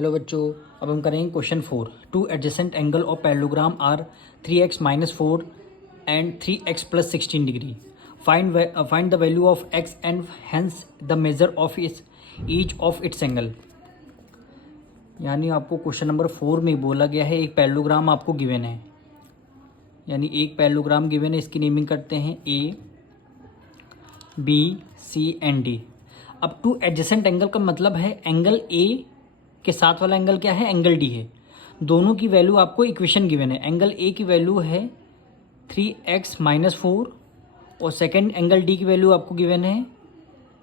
Hello बच्चों, अब हम करेंगे question 4। Two adjacent angle of parallelogram are 3x minus 4 and 3x plus 16 degree. Find the value of x and hence the measure of each of its angle. यानी आपको question number 4 में बोला गया है एक पैरेललोग्राम आपको गिवन है, यानी एक पैरेललोग्राम गिवन है, इसकी नेमिंग करते हैं A B C and D. अब टू एडजेसेंट एंगल का मतलब है एंगल ए के साथ वाला एंगल क्या है, एंगल डी है। दोनों की वैल्यू आपको इक्वेशन गिवन है। एंगल ए की वैल्यू है 3x माइनस 4 और सेकेंड एंगल डी की वैल्यू आपको गिवन है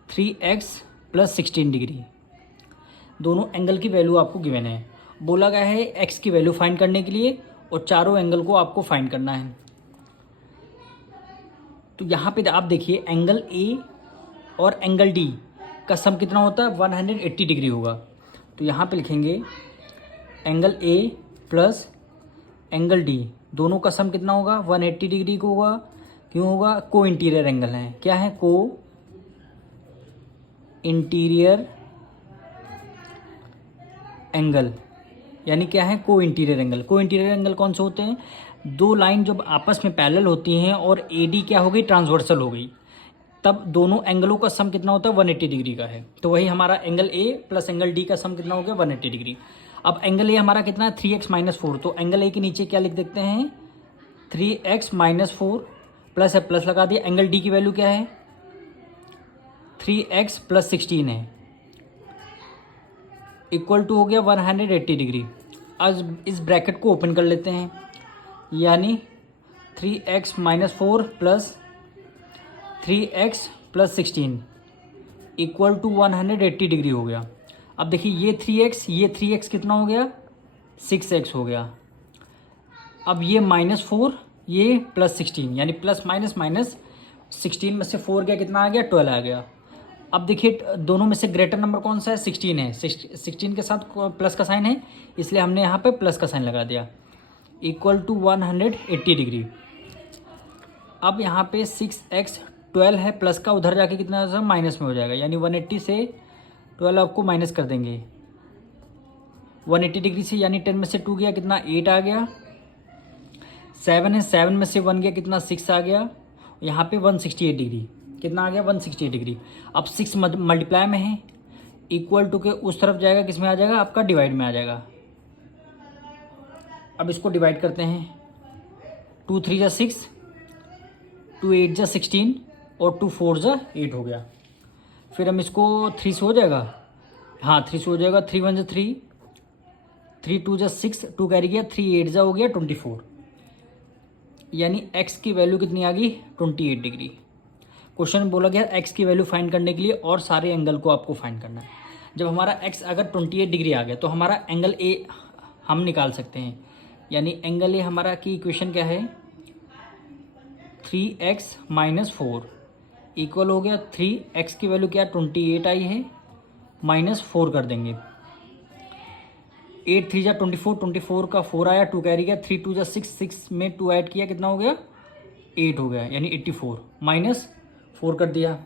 3x प्लस 16 डिग्री। दोनों एंगल की वैल्यू आपको गिवन है। बोला गया है x की वैल्यू फाइंड करने के लिए और चारों एंगल को आपको फाइंड करना है। तो यहाँ पे आप देखिए एंगल ए और एंगल डी का सम कितना होता है, 180 डिग्री होगा। तो यहाँ पे लिखेंगे angle A plus angle D, दोनों का सम कितना होगा, 180 डिग्री को होगा। क्यों होगा, को इंटीरियर एंगल है। क्या है, को इंटीरियर एंगल, यानी क्या है, को इंटीरियर एंगल। को इंटीरियर एंगल कौन से होते हैं, दो लाइन जब आपस में पैरेलल होती हैं और ए डी क्या हो गई, ट्रांसवर्सल हो गई, तब दोनों एंगलों का सम कितना होता है, 180 डिग्री का है। तो वही हमारा angle A plus angle D का सम कितना हो गया, 180 डिग्री। अब एंगल ए हमारा कितना है, 3x माइनस 4। तो एंगल ए के नीचे क्या लिख देते हैं, 3x माइनस 4 प्लस है, प्लस लगा दिया। एंगल डी की वैल्यू क्या है, 3x प्लस 16 है, इक्वल टू हो गया 180 डिग्री। अब इस ब्रैकेट को ओपन कर लेते हैं, यानी 3x minus 4 plus 3x plus 16 equal to 180 degree हो गया। अब देखिए ये 3x कितना हो गया, 6x हो गया। अब ये -4, ये प्लस 16, यानी प्लस माइनस माइनस 16 में से 4 गया, कितना आ गया, 12 आ गया। अब देखिए दोनों में से ग्रेटर नंबर कौन सा है, 16 है। 16 के साथ प्लस का साइन है, इसलिए हमने यहाँ पे प्लस का साइन लगा दिया, इक्वल टू 180 डिग्री। अब यहाँ पे 6x 12 है, प्लस का उधर जाके कितना है, माइनस में हो जाएगा, यानी 180 से 12 आपको माइनस कर देंगे 180 डिग्री से, यानी 10 में से 2 गया, कितना 8 आ गया। 7 है, 7 में से 1 गया, कितना 6 आ गया। यहाँ पे 168 डिग्री, कितना आ गया, 168 डिग्री। अब 6 मल्टीप्लाई में है, इक्वल टू के उस तरफ जाएगा, किस में आ जाएगा, आपका डिवाइड में आ जाएगा। अब इसको डिवाइड करते हैं, 2 3 जा 6, 2 8 जा 16 और 2 4 जा 8 हो गया। फिर हम इसको 3 से हो जाएगा, हाँ 3 से हो जाएगा। 3 1 जा 3, 3 2 जा 6, 2 कैरी गया, 3 8 जा हो गया 24, यानी x की वैल्यू कितनी आ गई, 28 डिग्री। क्वेश्चन बोला गया x की वैल्यू फाइंड करने के लिए और सारे एंगल को आपको फाइंड करना है। जब हमारा x अगर 28 डिग्री आ गया तो हमारा एंगल a हम निकाल सकते हैं, यानी एंगल a हमारा की इक्वेशन क्या है, 3x माइनस 4 इक्वल हो गया 3x की वैल्यू क्या, 28 आई है, माइनस 4 कर देंगे। 8 3 जा 24, 24 का 4 आया, 2 कैरी गया, 3 2 जा 6, 6 में 2 ऐड किया, कितना हो गया, 8 हो गया, यानी 84, माइनस 4 कर दिया।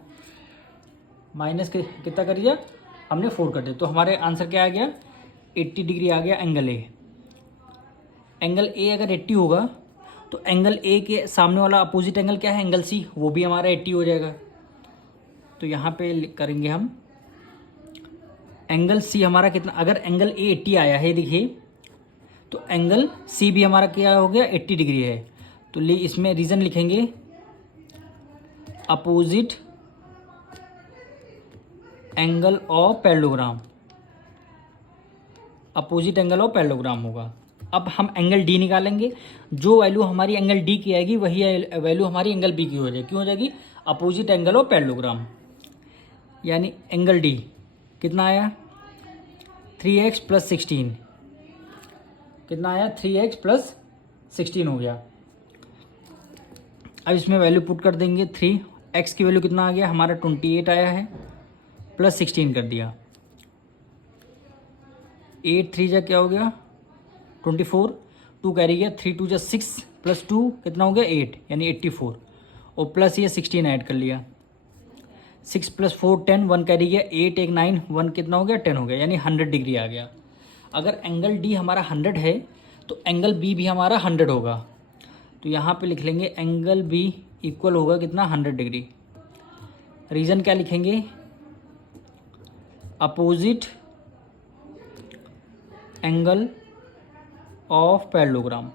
माइनस कितना कर दिया हमने, 4 कर दिया। तो हमारे आंसर क्या आ गया, 80 डिग्री आ गया एंगल ए। एंगल ए अगर 80 होगा तो एंगल ए के सामने वाला अपोजिट एंगल क्या है, एंगल सी, वो भी हमारा 80 हो जाएगा। तो यहाँ पे करेंगे हम एंगल सी हमारा कितना, अगर एंगल ए 80 आया है देखिए, तो एंगल सी भी हमारा क्या हो गया, 80 डिग्री है। तो इसमें रीज़न लिखेंगे opposite angle of parallelogram, opposite angle of parallelogram होगा। अब हम एंगल डी निकालेंगे, जो वैल्यू हमारी एंगल डी की आएगी वही वैल्यू हमारी एंगल बी की हो जाएगी। क्यों हो जाएगी, अपोजिट एंगल ऑफ पैरेललोग्राम, यानी एंगल डी कितना आया, 3x प्लस 16, कितना आया, 3x प्लस 16 हो गया। अब इसमें वैल्यू पुट कर देंगे, 3x की वैल्यू कितना आ गया हमारा, 28 आया है, प्लस 16 कर दिया। 8 3 जा क्या हो गया, 24, 2 कैरी गया, 3 2 जा 6 प्लस 2 कितना हो गया, 8, यानी 84, और प्लस ये 16 ऐड कर लिया। 6 प्लस 4 10, 1 कैरी गया, 8 1 9, 1 कितना हो गया, 10 हो गया, यानी 100 डिग्री आ गया। अगर एंगल डी हमारा 100 है तो एंगल बी भी हमारा 100 होगा। तो यहाँ पे लिख लेंगे एंगल बी इक्वल होगा कितना, 100 डिग्री। रीज़न क्या लिखेंगे, अपोजिट एंगल ऑफ पैरेललोग्राम,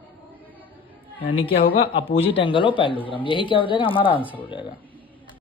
यानी क्या होगा, अपोजिट एंगल ऑफ पैरेललोग्राम। यही क्या हो जाएगा, हमारा आंसर हो जाएगा।